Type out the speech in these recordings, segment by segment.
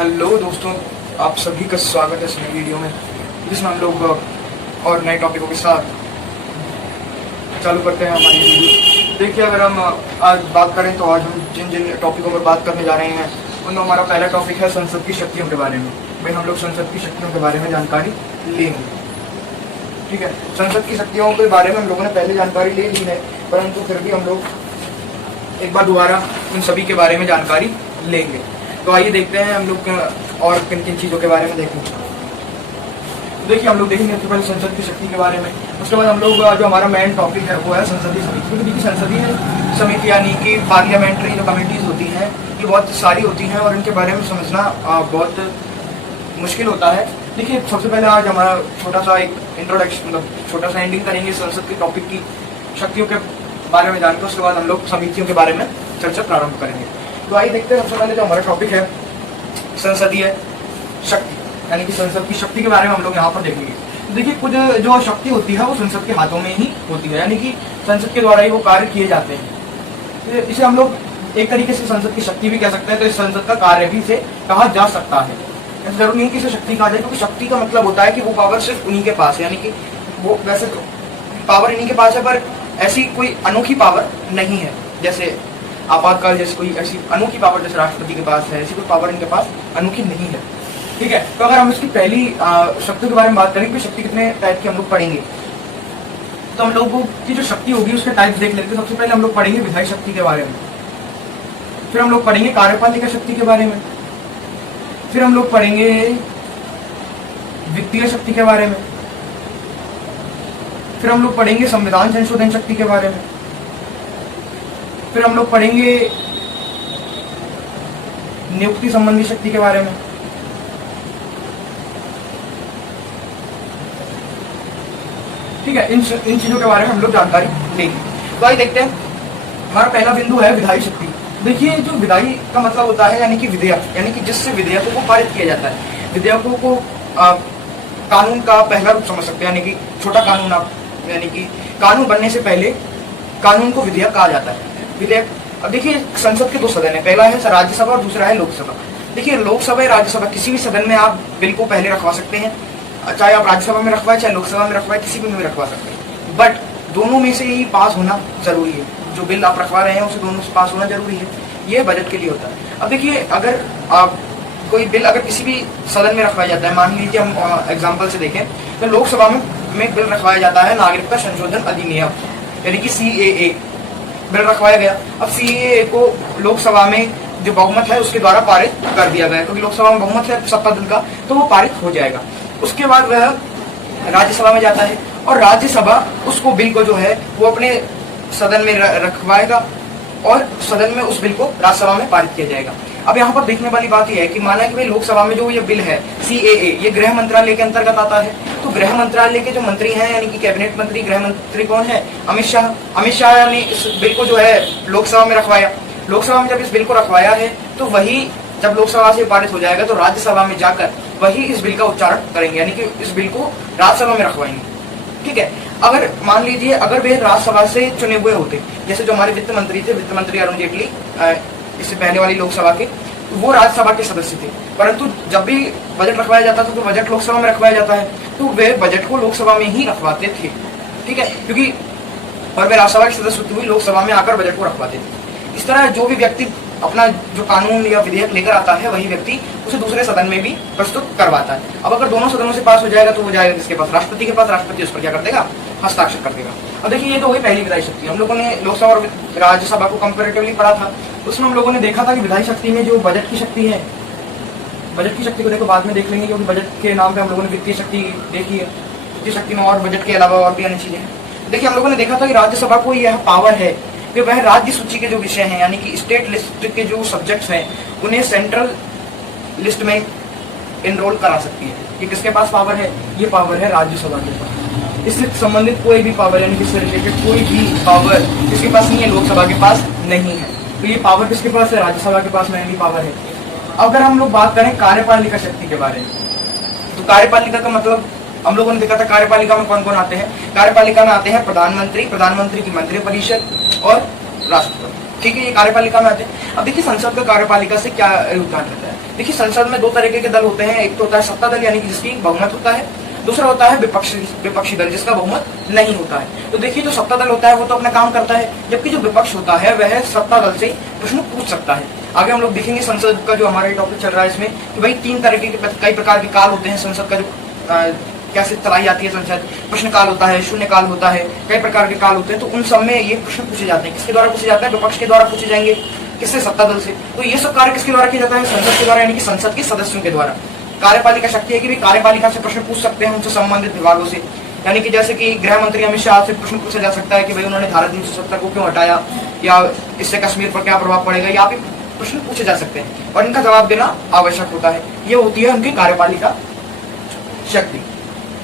Hello दोस्तों, आप सभी का स्वागत है इस नई वीडियो में, जिसमें हम लोग और नए टॉपिकों के साथ चालू करते हैं हमारी वीडियो। देखिए, अगर हम आज बात करें तो आज हम जिन जिन टॉपिकों पर बात करने जा रहे हैं उनमें हमारा पहला टॉपिक है संसद की शक्तियों के बारे में। भाई, हम लोग संसद की शक्तियों के बारे में जानकारी लेंगे। ठीक है, संसद की शक्तियों के बारे में हम लोगों ने पहले जानकारी ले ली है, परंतु फिर भी हम लोग एक बार दोबारा उन सभी के बारे में जानकारी लेंगे। तो आइए देखते हैं हम लोग और किन किन चीज़ों के बारे में देखेंगे। देखिए, हम लोग देखेंगे सबसे पहले संसद की शक्ति के बारे में। उसके बाद हम लोग जो हमारा मेन टॉपिक है वो है संसदीय समिति। क्योंकि देखिए, संसदीय समिति यानी कि पार्लियामेंट्री जो कमेटीज होती हैं ये बहुत सारी होती हैं और इनके बारे में समझना बहुत मुश्किल होता है। देखिए, सबसे पहले आज हमारा छोटा सा एक इंट्रोडक्शन, मतलब छोटा सा एंडिंग करेंगे संसद के टॉपिक की शक्तियों के बारे में जानकर। उसके बाद हम लोग समितियों के बारे में चर्चा प्रारंभ करेंगे। तो आइए देखते हैं, सबसे पहले जो हमारा टॉपिक है संसदीय शक्ति, यानी कि संसद की शक्ति के बारे में हम लोग यहाँ पर देखेंगे। देखिए, कुछ जो शक्ति होती है वो संसद के हाथों में ही होती है, यानी कि संसद के द्वारा ही वो कार्य किए जाते हैं। इसे हम लोग एक तरीके से संसद की शक्ति भी कह सकते हैं, तो इस संसद का कार्य भी इसे कहा जा सकता है। ऐसा जरूरी नहीं कि इसे शक्ति कहा जाए, क्योंकि शक्ति का मतलब होता है कि वो पावर सिर्फ उन्हीं के पास है, यानी कि वो वैसे तो पावर इन्हीं के पास है, पर ऐसी कोई अनोखी पावर नहीं है। जैसे आपातकाल जैसे कोई ऐसी अनोखी पावर जैसे राष्ट्रपति के पास है, ऐसी कोई पावर इनके पास अनोखी नहीं है। ठीक है, तो अगर हम इसकी पहली शक्ति के बारे में बात करें कि शक्ति कितने टाइप की हम लोग पढ़ेंगे, तो हम लोगों की जो शक्ति होगी उसके टाइप्स देख लेते हैं। सबसे पहले हम लोग पढ़ेंगे विधायी शक्ति के बारे में, फिर हम लोग पढ़ेंगे कार्यपालिका शक्ति के बारे में, फिर हम लोग पढ़ेंगे वित्तीय शक्ति के बारे में, फिर हम लोग पढ़ेंगे संविधान संशोधन शक्ति के बारे में, फिर हम लोग पढ़ेंगे नियुक्ति संबंधी शक्ति के बारे में, ठीक है। इन चीजों के बारे में हम लोग जानकारी लेंगे। तो आइए देखते हैं, हमारा पहला बिंदु है विधायी शक्ति। देखिए, जो विधायी का मतलब होता है यानी कि विधेयक, यानी कि जिससे विधेयकों को पारित किया जाता है। विधेयकों को कानून का पहला रूप समझ सकते हैं, यानी कि छोटा कानून, आप यानी कि कानून बनने से पहले कानून को विधेयक कहा जाता है। विधेयक, अब देखिए, संसद के दो सदन है, पहला है राज्यसभा और दूसरा है लोकसभा। देखिए, लोकसभा या राज्यसभा किसी भी सदन में आप बिल को पहले रखवा सकते हैं, चाहे आप राज्यसभा में रखवाए चाहे लोकसभा में रखवाए, किसी भी में रखवा सकते हैं, बट दोनों में से ही पास होना जरूरी है। जो बिल आप रखवा रहे हैं उसे दोनों से पास होना जरूरी है। ये बजट के लिए होता है। अब देखिए, अगर आप कोई बिल अगर किसी भी सदन में रखवाया जाता है, मान लीजिए हम एग्जाम्पल से देखें तो लोकसभा में बिल रखवाया जाता है नागरिकता संशोधन अधिनियम, यानी कि CAA बिल रखवाया गया। अब CAA को लोकसभा में जो बहुमत है उसके द्वारा पारित कर दिया गया, क्योंकि लोकसभा में बहुमत है सत्ता दल का, तो वो पारित हो जाएगा। उसके बाद वह राज्यसभा में जाता है और राज्यसभा उसको बिल को जो है वो अपने सदन में रखवाएगा और सदन में उस बिल को राज्यसभा में पारित किया जाएगा। अब यहाँ पर देखने वाली बात यह है कि माना कि भाई लोकसभा में जो ये बिल है CAA, ये गृह मंत्रालय के अंतर्गत आता है। तो गृह मंत्रालय के जो मंत्री हैं, यानी कि कैबिनेट मंत्री, गृह मंत्री कौन है? अमित शाह। अमित शाह ने इस बिल को जो है लोकसभा में रखवाया। लोकसभा में जब इस बिल को रखवाया है तो वही जब लोकसभा से पारित हो जाएगा तो राज्यसभा में जाकर वही इस बिल का उच्चारण करेंगे, यानी कि इस बिल को राज्यसभा में रखवाएंगे। ठीक है, अगर मान लीजिए अगर वे राज्यसभा से चुने हुए होते, जैसे जो हमारे वित्त मंत्री थे, वित्त मंत्री अरुण जेटली, इससे पहले वाली लोकसभा के, वो राज्यसभा के सदस्य थे, परंतु जब भी बजट रखवाया जाता था तो बजट लोकसभा में रखवाया जाता है, तो वे बजट को लोकसभा में ही रखवाते थे। ठीक है, क्योंकि और वे राज्यसभा के सदस्य होते हुए लोकसभा में आकर बजट को रखवाते थे। इस तरह जो भी व्यक्ति अपना जो कानून या विधेयक लेकर आता है वही व्यक्ति उसे दूसरे सदन में भी प्रस्तुत करवाता है। अब अगर दोनों सदनों से पास हो जाएगा तो वो जाएगा किसके पास? राष्ट्रपति के पास। राष्ट्रपति उस पर क्या कर देगा? हस्ताक्षर कर देगा। अब देखिए, ये तो हुई पहली विधायी शक्ति। हम लोगों ने लोकसभा और राज्यसभा को कंपेरेटिवली पढ़ा था, उसमें हम लोगों ने देखा था कि विधायी शक्ति में जो बजट की शक्ति है, बजट की शक्ति को देखो बाद में देख लेंगे, क्योंकि बजट के नाम पे हम लोगों ने वित्तीय शक्ति देखी है। वित्तीय शक्ति में और बजट के अलावा और भी अन्य चीजें हैं। देखिए, हम लोगों ने देखा था कि राज्यसभा को यह पावर है कि वह राज्य सूची के जो विषय हैं, यानी कि स्टेट लिस्ट के जो सब्जेक्ट्स हैं, उन्हें सेंट्रल लिस्ट में एनरोल करा सकती है। ये किसके पास पावर है? ये पावर है राज्यसभा के पास। इससे संबंधित कोई भी पावर, यानी कि इससे रिलेटेड कोई भी पावर किसके पास नहीं है? लोकसभा के पास नहीं है। तो ये पावर किसके पास है? राज्यसभा के पास मेनली पावर है। अगर हम लोग बात करें कार्यपालिका शक्ति के बारे में, तो कार्यपालिका का मतलब हम लोगों ने देखा था कार्यपालिका में कौन कौन आते हैं। कार्यपालिका में आते हैं प्रधानमंत्री, प्रधानमंत्री की मंत्रिपरिषद और राष्ट्रपति। ठीक है, ये कार्यपालिका में आते हैं। अब देखिए, संसद का कार्यपालिका से क्या योगदान रहता है। देखिए संसद में दो तरीके के दल होते हैं, एक तो होता है सत्ता दल यानी कि जिसकी बहुमत होता है, दूसरा होता है विपक्षी दल जिसका बहुमत नहीं होता है। तो देखिए जो सत्ता दल होता है वो तो अपना काम करता है, जबकि जो विपक्ष होता है वह सत्ता दल से प्रश्न पूछ सकता है। आगे हम लोग देखेंगे संसद का जो हमारा टॉपिक चल रहा है इसमें कि भाई तीन तरीके के कई प्रकार के काल होते हैं संसद का, जो कैसे चलाई जाती है संसद। प्रश्न काल होता है, शून्य काल होता है, कई प्रकार के काल होते हैं। तो उन सब में ये प्रश्न पूछे जाते हैं। किसके द्वारा पूछे जाते हैं? विपक्ष के द्वारा पूछे जाएंगे। किससे? सत्ता दल से। तो ये सब कार्य किसके द्वारा किया जाता है? संसद के द्वारा, यानी कि संसद के सदस्यों के द्वारा। कार्यपालिका शक्ति है कि भी कार्यपालिका से प्रश्न पूछ सकते हैं उनसे संबंधित विभागों से, यानी कि जैसे कि गृह मंत्री अमित शाह से प्रश्न पूछा जा सकता है कि भाई उन्होंने धारा 370 को क्यों हटाया, या इससे कश्मीर पर क्या प्रभाव पड़ेगा, या भी प्रश्न पूछे जा सकते हैं और इनका जवाब देना आवश्यक होता है। ये होती है उनकी कार्यपालिका शक्ति।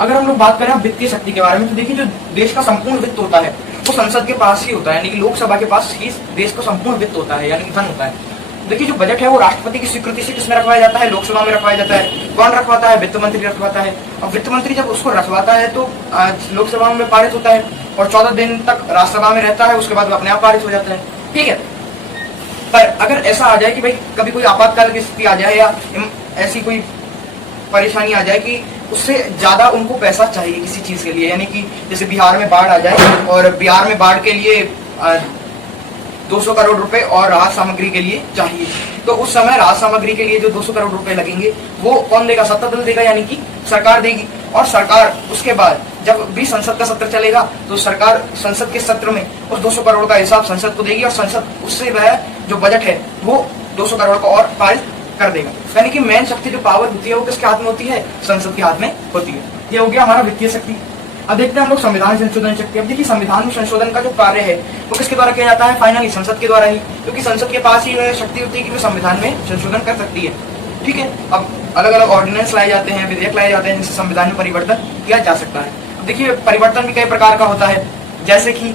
अगर हम लोग बात करें वित्तीय शक्ति के बारे में, तो देखिए जो देश का संपूर्ण वित्त होता है वो संसद के पास ही होता है, यानी कि लोकसभा के पास ही देश का संपूर्ण वित्त होता है, यानी कि धन होता है। देखिए जो बजट है वो राष्ट्रपति की स्वीकृति से किसमें रखवाया जाता है? लोकसभा में रखवाया जाता है। कौन रखवाता है? वित्त मंत्री रखवाता है। और वित्त मंत्री जब उसको रखवाता है तो लोकसभा में पारित होता है और 14 दिन तक राज्यसभा में रहता है, उसके बाद वो अपने आप पारित हो जाता है। ठीक है, पर अगर ऐसा आ जाए कि भाई कभी कोई आपातकाल की स्थिति आ जाए या ऐसी कोई परेशानी आ जाए कि उससे ज्यादा उनको पैसा चाहिए किसी चीज के लिए, यानी कि जैसे बिहार में बाढ़ आ जाए और बिहार में बाढ़ के लिए 200 करोड़ रुपए और राहत सामग्री के लिए चाहिए, तो उस समय राहत सामग्री के लिए जो 200 करोड़ रुपए लगेंगे वो कौन देगा? सत्ता दल देगा, यानी कि सरकार देगी। और सरकार उसके बाद जब भी संसद का सत्र चलेगा तो सरकार संसद के सत्र में उस 200 करोड़ का हिसाब संसद को देगी और संसद उससे वह जो बजट है वो 200 करोड़ का और पारित कर देगा। यानी कि मेन शक्ति जो पावर होती है वो किसके हाथ में होती है? संसद के हाथ में होती है। ये हो गया हमारा वित्तीय शक्ति। अब देखते हैं हम लोग संविधान संशोधन शक्ति। अब देखिए संविधान में संशोधन का जो कार्य है वो किसके द्वारा किया जाता है? फाइनली संसद के द्वारा ही, क्योंकि संसद के पास ही वह शक्ति होती है कि वो संविधान में संशोधन कर सकती है। ठीक है, अब अलग अलग ऑर्डिनेंस लाए जाते हैं, विधेयक लाए जाते हैं जिनसे संविधान में परिवर्तन किया जा सकता है। अब देखिए परिवर्तन भी कई प्रकार का होता है, जैसे कि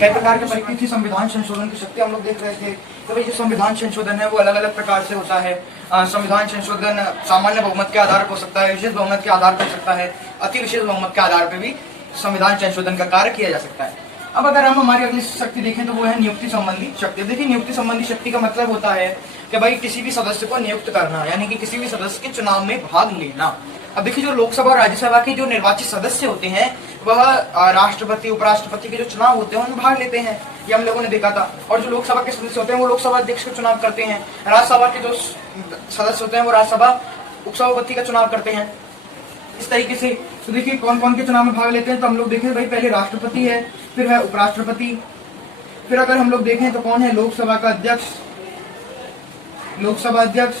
कई प्रकार के परिवर्तन थी संविधान संशोधन की शक्ति हम लोग देख रहे थे। तो भाई जो संविधान संशोधन है वो अलग अलग प्रकार से होता है। संविधान संशोधन सामान्य बहुमत के आधार पर हो सकता है, विशेष बहुमत के आधार पर हो सकता है, अति विशेष बहुमत के आधार पर भी संविधान संशोधन का कार्य किया जा सकता है। अब अगर हम हमारी अगली शक्ति देखें तो वो है नियुक्ति संबंधी शक्ति। देखिए नियुक्ति संबंधी शक्ति का मतलब होता है कि भाई किसी भी सदस्य को नियुक्त करना, यानी कि किसी भी सदस्य के चुनाव में भाग लेना। अब देखिए जो लोकसभा और राज्यसभा के जो निर्वाचित सदस्य होते हैं वह राष्ट्रपति उपराष्ट्रपति के जो चुनाव होते हैं उनमें भाग लेते हैं, ये हम लोगों ने देखा था। और जो लोकसभा के सदस्य होते हैं वो लोकसभा अध्यक्ष का चुनाव करते हैं, राज्यसभा के जो सदस्य होते हैं वो राज्यसभा उपसभापति का चुनाव करते हैं, इस तरीके से। तो देखिए कौन कौन के चुनाव में भाग लेते हैं, तो हम लोग देखें भाई पहले राष्ट्रपति है, फिर है उपराष्ट्रपति, फिर अगर हम लोग देखें तो कौन है? लोकसभा का अध्यक्ष, लोकसभा अध्यक्ष।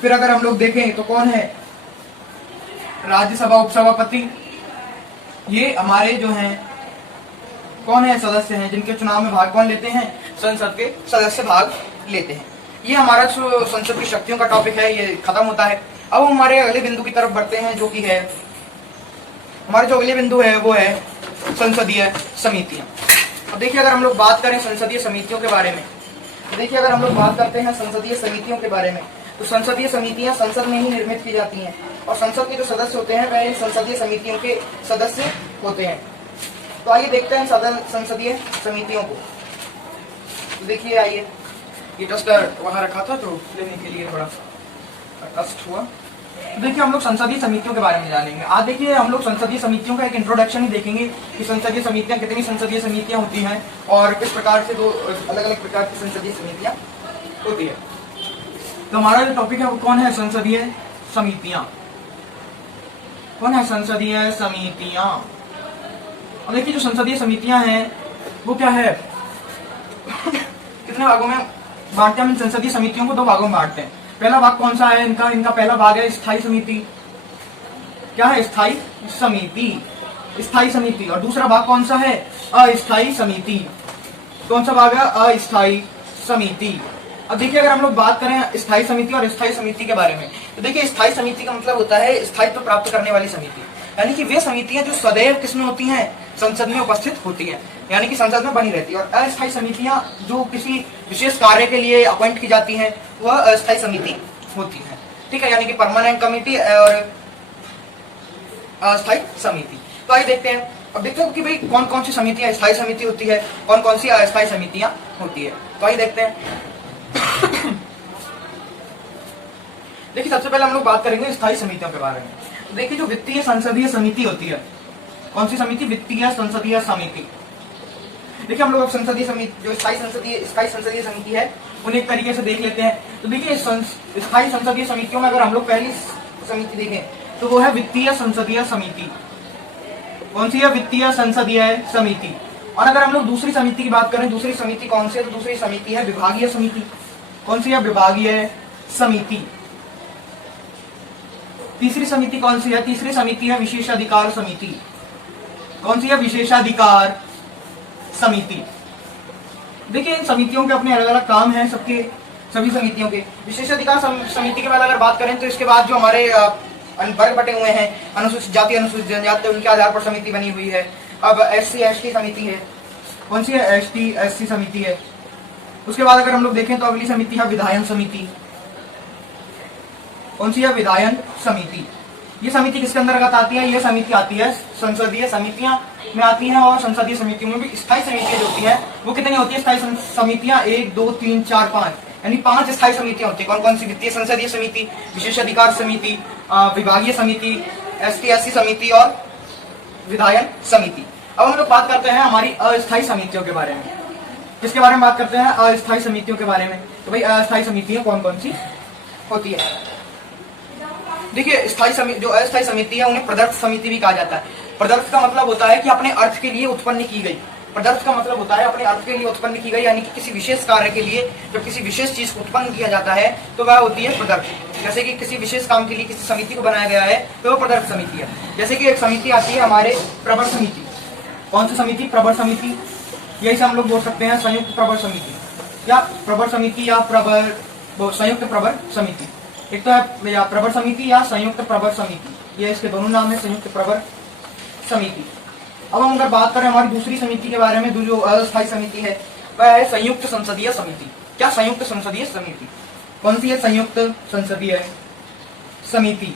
फिर अगर हम लोग देखें तो कौन है? राज्यसभा उपसभापति। ये हमारे जो हैं कौन है? सदस्य हैं जिनके चुनाव में भाग कौन लेते हैं? संसद के सदस्य भाग लेते हैं। ये हमारा जो संसद की शक्तियों का टॉपिक है ये खत्म होता है। अब हमारे अगले बिंदु की तरफ बढ़ते हैं, जो कि है हमारे जो अगले बिंदु है वो है संसदीय समितियां। अब देखिए अगर हम लोग बात करें संसदीय समितियों के बारे में, तो देखिए अगर हम लोग बात करते हैं संसदीय समितियों के बारे में, तो संसदीय समितियां संसद में ही निर्मित की जाती हैं और संसद के जो सदस्य होते हैं वह संसदीय समितियों के सदस्य होते हैं। तो आइए देखते हैं संसदीय समितियों को। तो देखिए आइए, ये डस्टर वहां रखा था तो लेने के लिए थोड़ा कष्ट हुआ। तो देखिए हम लोग संसदीय समितियों के बारे में जानेंगे। आज देखिए हम लोग संसदीय समितियों का एक इंट्रोडक्शन ही देखेंगे कि संसदीय समितियां कितनी संसदीय समितियां होती हैं और किस प्रकार से दो अलग अलग प्रकार की संसदीय समितियां होती है। तो हमारा जो टॉपिक है वो कौन है? संसदीय समितियां। कौन है? संसदीय समितियां। अब देखिए जो संसदीय समितियां हैं वो क्या है कितने भागों में बांटते हैं हम? इन संसदीय समितियों को दो भागों में बांटते हैं। पहला भाग कौन सा है इनका? इनका पहला भाग है स्थायी समिति। क्या है? स्थायी समिति, स्थायी समिति। और दूसरा भाग कौन सा है? अस्थायी समिति। कौन सा भाग है? अस्थायी समिति। अब देखिए अगर हम लोग बात करें स्थायी समिति और स्थायी समिति के बारे में, तो देखिए स्थायी समिति का मतलब होता है स्थायित्व प्राप्त करने वाली समिति, यानी कि वे समितियां जो सदैव किसमें होती हैं? संसद में उपस्थित होती हैं, यानी कि संसद में बनी रहती है। और अस्थायी समितियां जो किसी विशेष कार्य के लिए अपॉइंट की जाती हैं वह अस्थायी समिति होती है। ठीक है, यानी कि परमानेंट कमिटी और अस्थायी समिति। तो आइए देखते हैं, अब देखते हैं कि भाई कौन कौन सी समितियां स्थायी समिति होती है, कौन कौन सी अस्थायी समितियां होती है। तो आइए देखते हैं। देखिए सबसे पहले हम लोग बात करेंगे स्थायी समितियों के बारे में। तो देखिए जो वित्तीय संसदीय समिति होती है, कौन सी समिति? वित्तीय संसदीय समिति। देखिए हम लोग अब संसदीय समिति, जो स्थायी संसदीय समिति है, उन्हें एक तरीके से देख लेते हैं। तो देखिए स्थायी संसदीय समितियों में अगर हम लोग पहली समिति देखें तो वो है वित्तीय संसदीय समिति। कौन सी है? वित्तीय संसदीय समिति। और अगर हम लोग दूसरी समिति की बात करें, दूसरी समिति कौन सी है? तो दूसरी समिति है विभागीय समिति। कौन सी है? विभागीय समिति। तीसरी समिति कौन सी है? तीसरी समिति है विशेषाधिकार समिति। कौन सी है? विशेषाधिकार समिति। देखिए इन समितियों के अपने अलग अलग काम हैं, सबके सभी समितियों के। विशेषाधिकार समिति के बाद अगर बात करें तो इसके बाद जो हमारे वर्ग बटे हुए हैं, अनुसूचित जाति अनुसूचित जनजाति, उनके आधार पर समिति बनी हुई है। अब SC ST समिति है। कौन सी है? ST SC समिति है। उसके बाद अगर हम लोग देखें तो अगली समिति है विधायन समिति। कौन सी है? विधायन समिति। ये समिति किसके अंतर्गत आती है? ये समिति आती है संसदीय समितियां में आती हैं, और संसदीय समितियों में भी स्थायी समितियां जो होती है वो कितनी होती है? स्थायी समितियां 1 2 3 4 5, यानी 5 स्थायी समितियां होती है। कौन कौन सी? वित्तीय संसदीय समिति, विशेषाधिकार समिति, विभागीय समिति, ST SC समिति और विधायन समिति। अब हम लोग बात करते हैं हमारी अस्थायी समितियों के बारे में। किसके बारे में बात करते हैं? अस्थायी समितियों के बारे में। तो भाई अस्थायी समितियां कौन कौन सी होती है? देखिए जो अस्थायी समिति है उन्हें प्रदर्थ समिति भी कहा जाता है। प्रदर्थ का मतलब होता है कि अपने अर्थ के लिए उत्पन्न की गई। प्रदर्थ का मतलब होता है अपने अर्थ के लिए उत्पन्न की गई, यानी कि किसी विशेष कार्य के लिए जब किसी विशेष चीज को उत्पन्न किया जाता है तो वह होती है प्रदर्थ। जैसे कि किसी विशेष काम के लिए किसी समिति को बनाया गया है तो वह प्रदर्थ समिति है। जैसे कि एक समिति आती है हमारे प्रवर समिति। कौन सी समिति? प्रवर समिति। यही से हम लोग बोल सकते हैं संयुक्त प्रवर समिति, या प्रवर समिति, या संयुक्त प्रवर समिति। एक तो है या प्रवर समिति या संयुक्त प्रवर समिति, ये इसके दोनों नाम है, संयुक्त प्रवर समिति। अब हम अगर बात करें हमारी दूसरी समिति के बारे में, जो अस्थायी समिति है वह है संयुक्त संसदीय समिति। क्या? संयुक्त संसदीय समिति। कौन सी है? संयुक्त संसदीय समिति।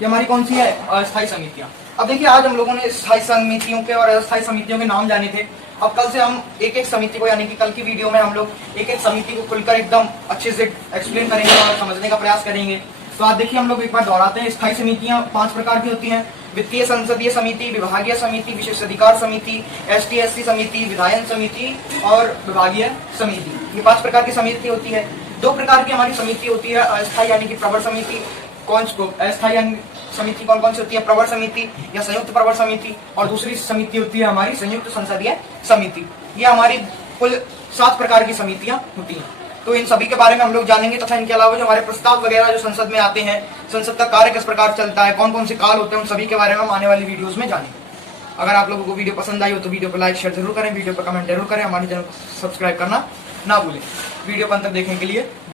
ये हमारी कौन सी है? अस्थायी समितियां। अब देखिए आज हम लोगों ने स्थायी समितियों के और अस्थायी समितियों के नाम जाने थे। अब कल से हम एक एक समिति को, यानी कि कल की वीडियो में हम लोग एक एक समिति को खुलकर एकदम अच्छे से एक्सप्लेन करेंगे और समझने का प्रयास करेंगे। तो आज देखिए हम लोग एक बार दोहराते हैं। स्थायी समितियां 5 प्रकार की होती हैं। वित्तीय संसदीय समिति, विभागीय समिति, विशेषाधिकार समिति, ST SC समिति, विधायन समिति और विभागीय समिति। ये 5 प्रकार की समिति होती है। 2 प्रकार की हमारी समिति होती है अस्थायी, यानी कि प्रवर समिति। अस्थायी समिति कौन कौन सी होती है? प्रवर समिति या संयुक्त प्रवर समिति, और दूसरी समिति होती है हमारी संयुक्त संसदीय समिति। ये हमारी कुल 7 प्रकार की समितियां होती हैं। तो इन सभी के बारे में हम लोग जानेंगे, तथा इनके अलावा जो हमारे प्रस्ताव वगैरह जो संसद में आते हैं, संसद का कार्य किस प्रकार चलता है, कौन कौन से काल होते हैं, उन सभी के बारे में हम आने वाली वीडियोस में जानेंगे। अगर आप लोगों को वीडियो पसंद आई हो तो वीडियो को लाइक शेयर जरूर करें, वीडियो पर कमेंट जरूर करें, हमारे चैनल को सब्सक्राइब करना ना भूलें। वीडियो को अंत तक देखने के लिए